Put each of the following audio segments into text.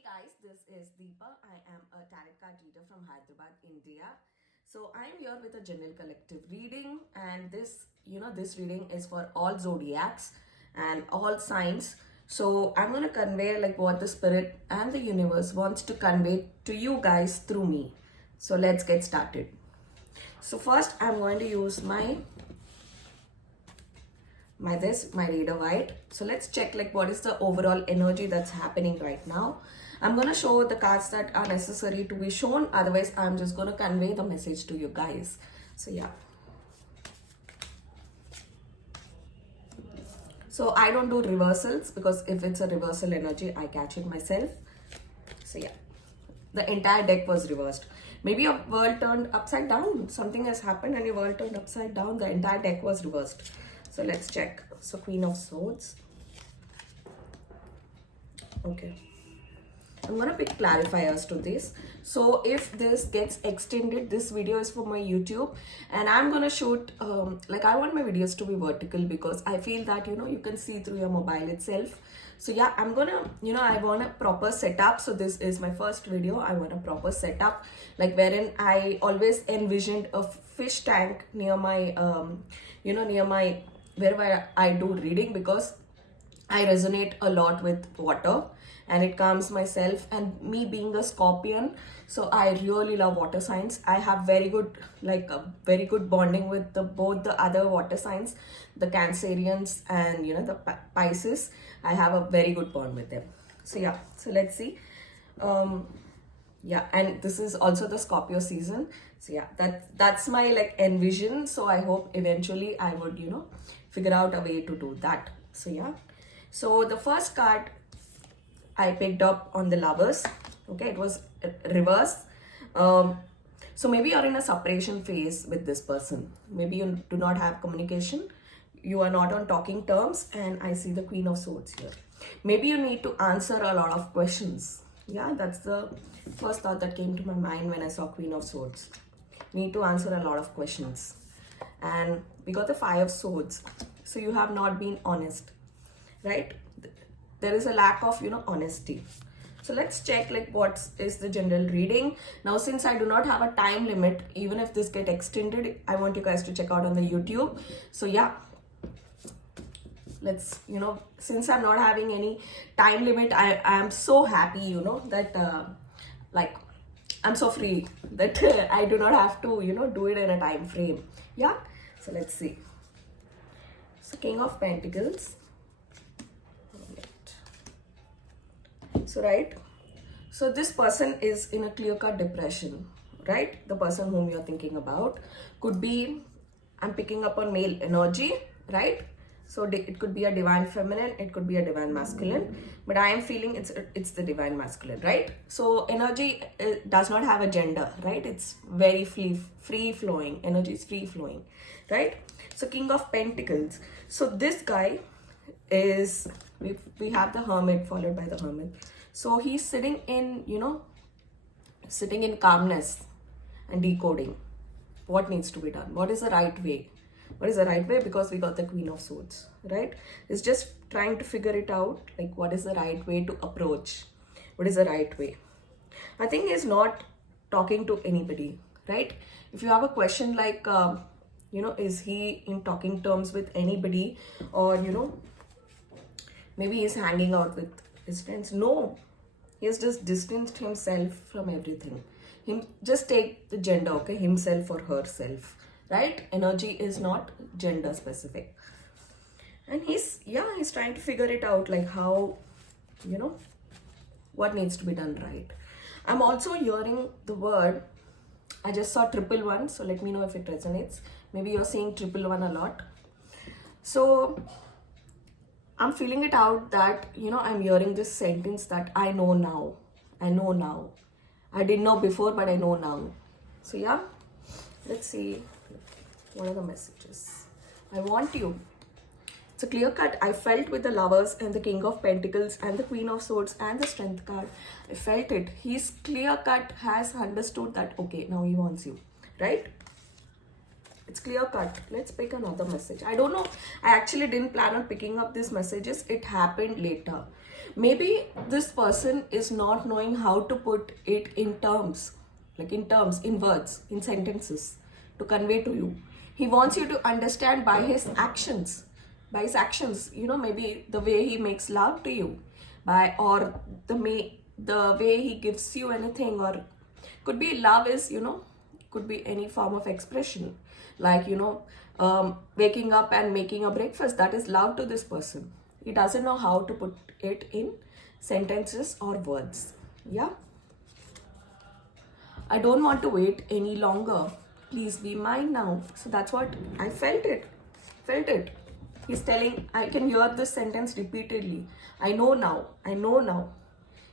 Hey guys, this is Deepa. I am a tarot card reader from Hyderabad, India. So I am here with a general collective reading, and this reading is for all zodiacs and all signs. So I'm going to convey like what the spirit and the universe wants to convey to you guys through me. So let's get started. So first I'm going to use my reader white. So let's check like what is the overall energy that's happening right now. I'm gonna show the cards that are necessary to be shown, otherwise I'm just gonna convey the message to you guys. So yeah, so I don't do reversals because if it's a reversal energy I catch it myself. So yeah, the entire deck was reversed. Maybe your world turned upside down, something has happened and your world turned upside down, the entire deck was reversed. So let's check. So Queen of Swords. Okay, I'm gonna pick clarifiers to this. So if this gets extended, this video is for my YouTube, and I'm gonna shoot like I want my videos to be vertical because I feel that you can see through your mobile itself. So yeah, I'm gonna I want a proper setup. So this is my first video. I want a proper setup, like wherein I always envisioned a fish tank near my near my wherever I do reading, because I resonate a lot with water and it calms myself, and me being a Scorpion, so I really love water signs. I have very good a very good bonding with both the other water signs, the Cancerians and the Pisces. I have a very good bond with them. So yeah, so let's see. Yeah, and this is also the Scorpio season. So yeah, that's my like envision. So I hope eventually I would figure out a way to do that. So yeah, so the first card I picked up on the Lovers. Okay, it was reverse. So maybe you're in a separation phase with this person. Maybe you do not have communication, you are not on talking terms, and I see the Queen of Swords here. Maybe you need to answer a lot of questions. Yeah, that's the first thought that came to my mind when I saw Queen of Swords. Need to answer a lot of questions. And we got the Five of Swords. So you have not been honest, right? There is a lack of honesty. So let's check like what is the general reading. Now since I do not have a time limit, even if this get extended, I want you guys to check out on the YouTube. So yeah, let's since I'm not having any time limit, I am so happy that like I'm so free that I do not have to do it in a time frame. Yeah, so let's see. So King of Pentacles. So right, so this person is in a clear-cut depression, right? The person whom you're thinking about could be, I'm picking up on male energy, right? So it could be a divine feminine, it could be a divine masculine, but I am feeling it's the divine masculine, right? So energy does not have a gender, right? It's very free flowing. Energy is free flowing, right? So King of Pentacles. So this guy is, we have the Hermit followed by the Hermit. So he's sitting in sitting in calmness and decoding what needs to be done, what is the right way. What is the right way? Because we got the Queen of Swords, right? It's just trying to figure it out, like what is the right way to approach, what is the right way. I think he's not talking to anybody, right? If you have a question like is he in talking terms with anybody, or maybe he's hanging out with his friends. No, he has just distanced himself from everything. Just take the gender, okay? Himself or herself, right? Energy is not gender specific. And he's trying to figure it out, like how, what needs to be done right. I'm also hearing the word, I just saw 111, so let me know if it resonates. Maybe you're saying 111 a lot. So I'm feeling it out that, I'm hearing this sentence that I know now. I know now. I didn't know before, but I know now. So yeah, let's see. What are the messages? I want you. It's a clear cut. I felt with the Lovers and the King of Pentacles and the Queen of Swords and the Strength card. I felt it. He's clear cut, has understood that, okay, now he wants you, right? It's clear cut. Let's pick another message. I don't know. I actually didn't plan on picking up these messages. It happened later. Maybe this person is not knowing how to put it in terms, like in terms, in words, in sentences to convey to you. He wants you to understand by his actions. By his actions, maybe the way he makes love to you, or the way he gives you anything, or could be love is, could be any form of expression, like waking up and making a breakfast. That is love to this person. He doesn't know how to put it in sentences or words. Yeah, I don't want to wait any longer, please be mine now. So that's what I felt it. He's telling, I can hear this sentence repeatedly. I know now.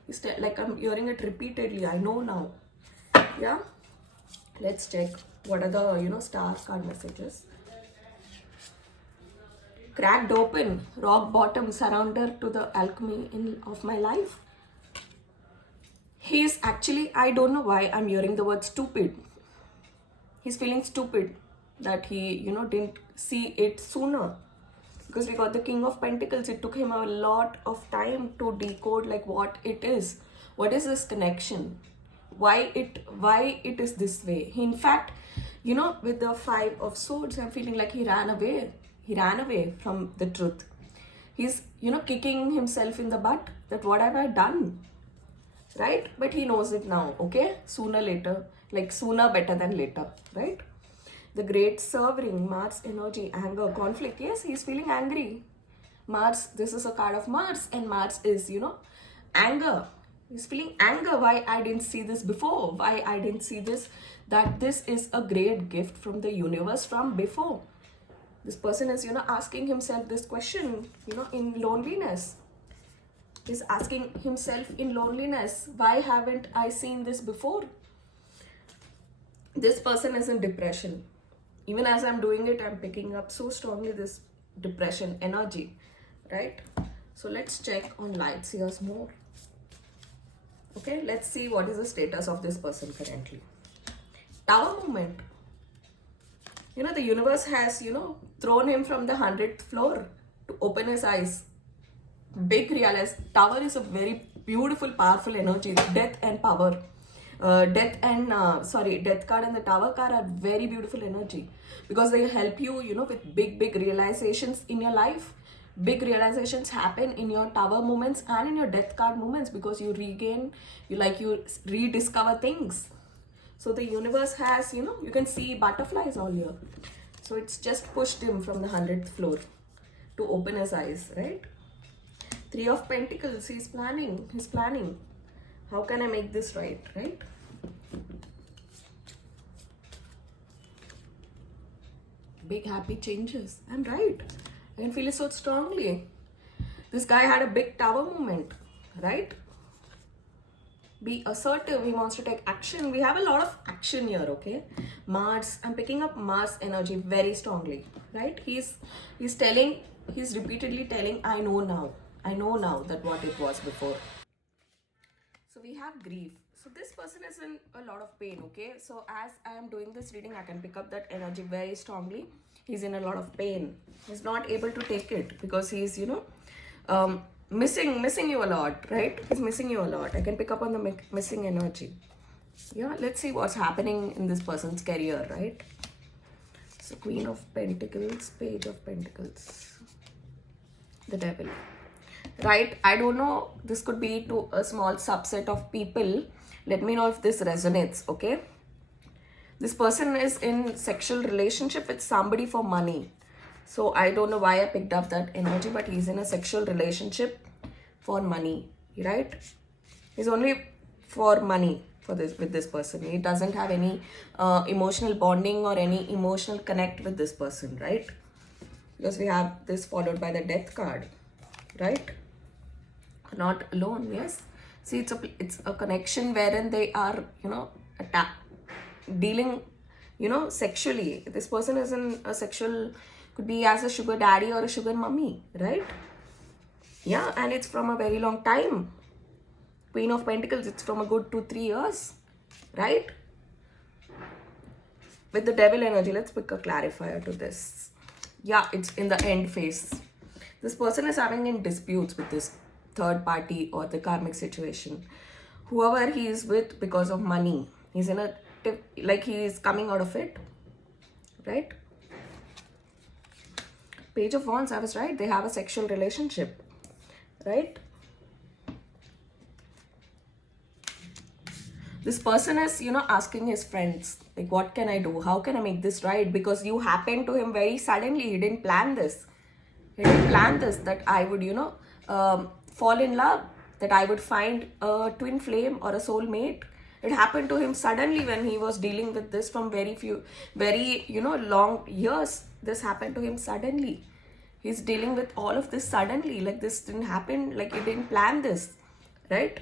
He's like, I'm hearing it repeatedly. I know now. Yeah, let's check what are the star card messages. Cracked open, rock bottom, surrender to the alchemy of my life. He's actually, I don't know why I'm hearing the word stupid. He's feeling stupid that he didn't see it sooner, because we got the King of Pentacles. It took him a lot of time to decode like what it is. What is this connection? Why it is this way? He, in fact, with the Five of Swords, I'm feeling like he ran away. He ran away from the truth. He's, kicking himself in the butt that what have I done? Right? But he knows it now, okay? Sooner later, like sooner better than later, right? The Great Serving, Mars energy, anger, conflict. Yes, he's feeling angry. Mars, this is a card of Mars, and Mars is, anger. He's feeling anger. Why I didn't see this before? Why I didn't see this? That this is a great gift from the universe from before. This person is, asking himself this question, in loneliness. He's asking himself in loneliness, why haven't I seen this before? This person is in depression. Even as I'm doing it, I'm picking up so strongly this depression energy, right? So let's check on light seers more. Okay, let's see what is the status of this person currently. Tower movement. The universe has, thrown him from the 100th floor to open his eyes. Big realize. Tower is a very beautiful, powerful energy. Death and power. Death card and the Tower card are very beautiful energy, because they help you, with big realizations in your life. Big realizations happen in your Tower moments and in your Death card moments, because you rediscover things. So the universe has, you can see butterflies all here. So it's just pushed him from the 100th floor to open his eyes, right? Three of Pentacles, he's planning. How can I make this right? Big happy changes. I'm right. I can feel it so strongly. This guy had a big Tower moment, right? Be assertive. He wants to take action. We have a lot of action here, okay? Mars, I'm picking up Mars energy very strongly, right? He's repeatedly telling, I know now that what it was before. So we have grief. So this person is in a lot of pain, okay? So as I am doing this reading, I can pick up that energy very strongly. He's in a lot of pain. He's not able to take it because he's, missing you a lot, right? He's missing you a lot. I can pick up on the missing energy. Yeah, let's see what's happening in this person's career, right? So Queen of Pentacles, Page of Pentacles, the Devil. Right, I don't know, this could be to a small subset of people. Let me know if this resonates, okay? This person is in sexual relationship with somebody for money. So I don't know why I picked up that energy, but he's in a sexual relationship for money, right? He's only for money with this person. He doesn't have any emotional bonding or any emotional connect with this person, right? Because we have this followed by the Death card, right? Not alone. Yes, see, it's a connection wherein they are dealing sexually. This person is in a sexual, could be as a sugar daddy or a sugar mummy, right? Yeah, and it's from a very long time. Queen of Pentacles, it's from a good 2-3 years, right? with the devil energy, let's pick a clarifier to this. Yeah, it's in the end phase. This person is having in disputes with this third party or the karmic situation. Whoever he is with because of money, he's in a like he is coming out of it, right? Page of Wands, I was right. They have a sexual relationship, right? This person is, asking his friends, like, what can I do? How can I make this right? Because you happened to him very suddenly. He didn't plan this. He didn't plan this, that I would, fall in love, that I would find a twin flame or a soulmate. It happened to him suddenly when he was dealing with this from very, long years. This happened to him suddenly. He's dealing with all of this suddenly. Like, this didn't happen, like, he didn't plan this, right?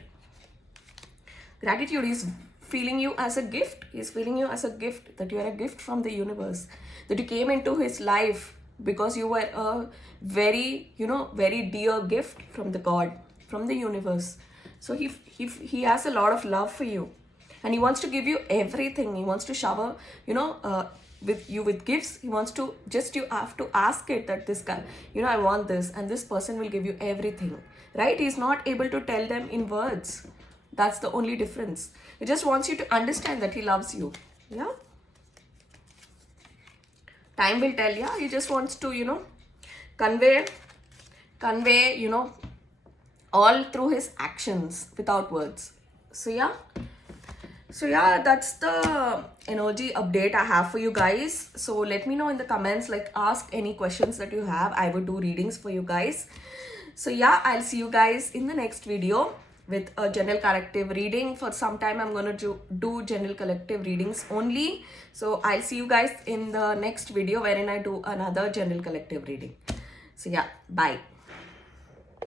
Gratitude is feeling you as a gift. He's feeling you as a gift, that you are a gift from the universe, that you came into his life because you were a very, very dear gift from the God, from the universe. So he has a lot of love for you, and he wants to give you everything. He wants to shower, with you with gifts. He wants to you have to ask it, that this guy, I want this, and this person will give you everything, right? He's not able to tell them in words. That's the only difference. He just wants you to understand that he loves you. Yeah. Time will tell. Yeah. He just wants to, convey, all through his actions without words. So yeah, that's the energy update I have for you guys. So let me know in the comments, like, ask any questions that you have. I would do readings for you guys. So yeah, I'll see you guys in the next video with a general collective reading. For some time, I'm going to do general collective readings only. So I'll see you guys in the next video wherein I do another general collective reading. So yeah, bye.